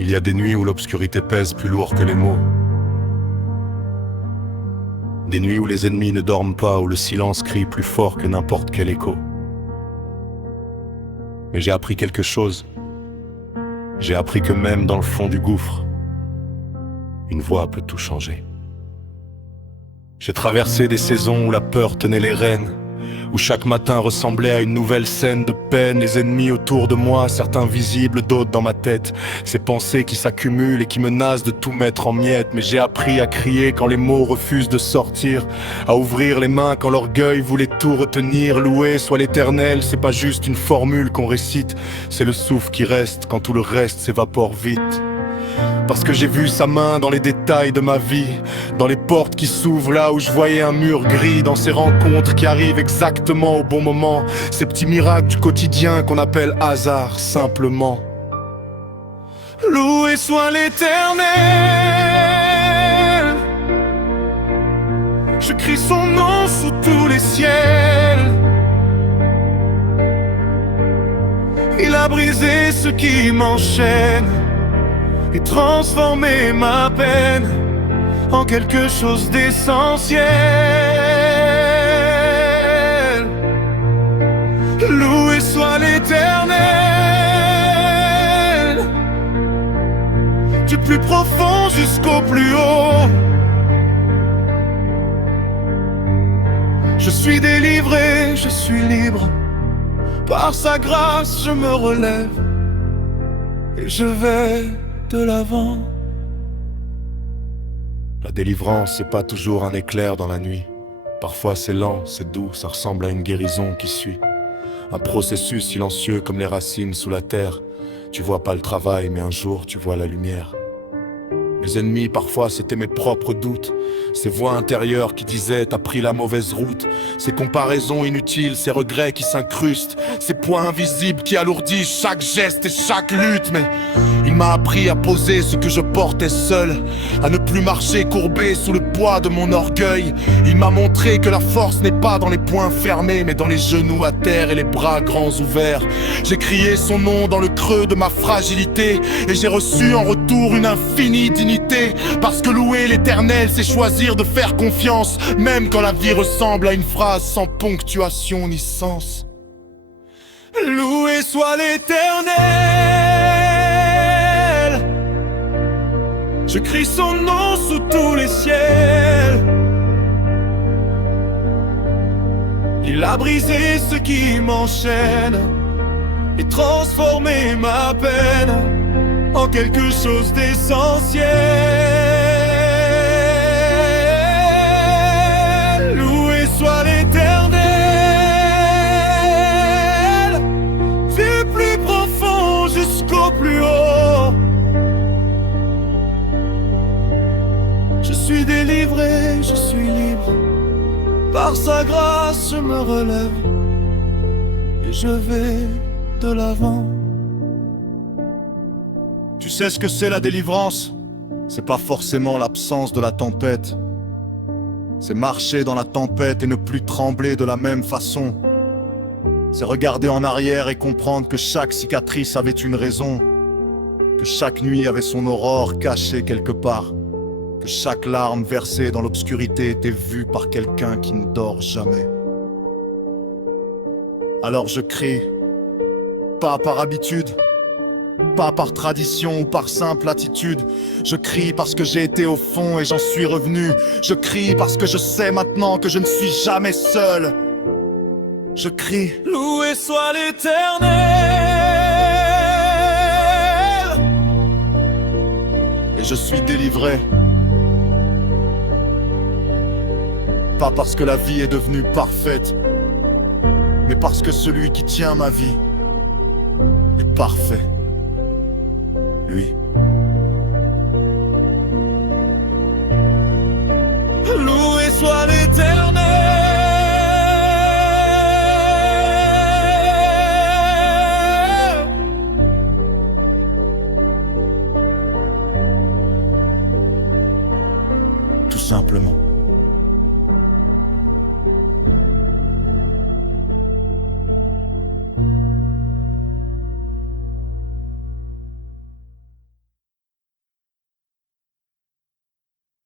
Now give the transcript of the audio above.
Il y a des nuits où l'obscurité pèse plus lourd que les mots. Des nuits où les ennemis ne dorment pas, où le silence crie plus fort que n'importe quel écho. Mais j'ai appris quelque chose. J'ai appris que même dans le fond du gouffre, une voix peut tout changer. J'ai traversé des saisons où la peur tenait les rênes, où chaque matin ressemblait à une nouvelle scène de peine. Les ennemis autour de moi, certains visibles, d'autres dans ma tête. Ces pensées qui s'accumulent et qui menacent de tout mettre en miettes. Mais j'ai appris à crier quand les mots refusent de sortir, à ouvrir les mains quand l'orgueil voulait tout retenir. Loué soit l'Éternel, c'est pas juste une formule qu'on récite, c'est le souffle qui reste quand tout le reste s'évapore vite. Parce que j'ai vu sa main dans les détails de ma vie, dans les portes qui s'ouvrent là où je voyais un mur gris, dans ces rencontres qui arrivent exactement au bon moment, ces petits miracles du quotidien qu'on appelle hasard simplement. Loué soit l'Éternel, je crie son nom sous tous les ciels. Il a brisé ce qui m'enchaîne et transformer ma peine en quelque chose d'essentiel. Loué soit l'Éternel, du plus profond jusqu'au plus haut. Je suis délivré, je suis libre. Par sa grâce, je me relève et je vais de l'avant. La délivrance, c'est pas toujours un éclair dans la nuit. Parfois c'est lent, c'est doux, ça ressemble à une guérison qui suit. Un processus silencieux comme les racines sous la terre. Tu vois pas le travail, mais un jour tu vois la lumière. Mes ennemis, parfois, c'était mes propres doutes. Ces voix intérieures qui disaient « t'as pris la mauvaise route ». Ces comparaisons inutiles, ces regrets qui s'incrustent, ces poids invisibles qui alourdissent chaque geste et chaque lutte. Mais il m'a appris à poser ce que je portais seul, à ne plus marcher courbé sous le poids de mon orgueil. Il m'a montré que la force n'est pas dans les poings fermés, mais dans les genoux à terre et les bras grands ouverts. J'ai crié son nom dans le creux de ma fragilité, et j'ai reçu en retour une infinie dignité. Parce que louer l'Éternel, c'est choisir de faire confiance, même quand la vie ressemble à une phrase sans ponctuation ni sens. Loué soit l'Éternel, je crie son nom sous tous les ciels. Il a brisé ce qui m'enchaîne et transformé ma peine en quelque chose d'essentiel. Loué soit l'Éternel, du plus profond jusqu'au plus haut. Je suis délivré, je suis libre. Par sa grâce, je me relève et je vais de l'avant. Tu sais ce que c'est la délivrance? C'est pas forcément l'absence de la tempête. C'est marcher dans la tempête et ne plus trembler de la même façon. C'est regarder en arrière et comprendre que chaque cicatrice avait une raison, que chaque nuit avait son aurore cachée quelque part, que chaque larme versée dans l'obscurité était vue par quelqu'un qui ne dort jamais. Alors je crie, pas par habitude, pas par tradition ou par simple attitude. Je crie parce que j'ai été au fond et j'en suis revenu. Je crie parce que je sais maintenant que je ne suis jamais seul. Je crie, loué soit l'Éternel, et je suis délivré. Pas parce que la vie est devenue parfaite, mais parce que celui qui tient ma vie est parfait. Lui. Loué soit l'Éternel, tout simplement.